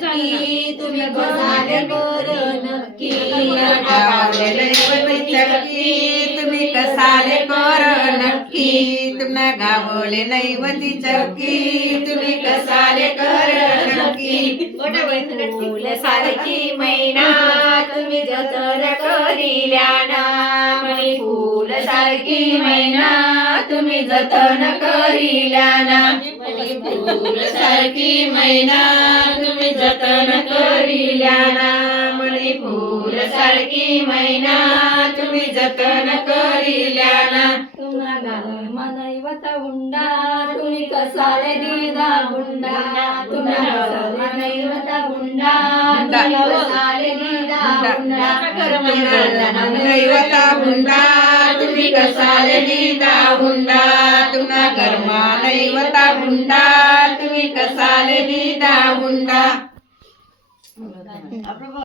चक्की तुम्ही कसाले कर नक्की गावले दैवती चक्की तुम्ही कसाले कर नक्की तुम्हा गावले नैवती चक्की तुम्ही कसाले कर नक्की फूल सारखी मैना तुम्ही जतन करिल्याना मणी फूल सारखी मैना तुम्ही जतन करिल्याना मणी फूल सारखी मैना तुम्ही जतन करिल्याना मणी फूल सारखी मैना तुम्ही जतन करिल्याना तुम्हा मनैवता हुंडा तुम्ही कसाले दिदा हुंडा तुम्हा मनैवता हुंडा तुम्ही कसाले दिदा हुंडा नैवता हुंडा तुम्ही कसाले दिदा हुंडा तुम्हा कर्मा नैवता हुंडा तुम्ही कसाले दिदा हुंडा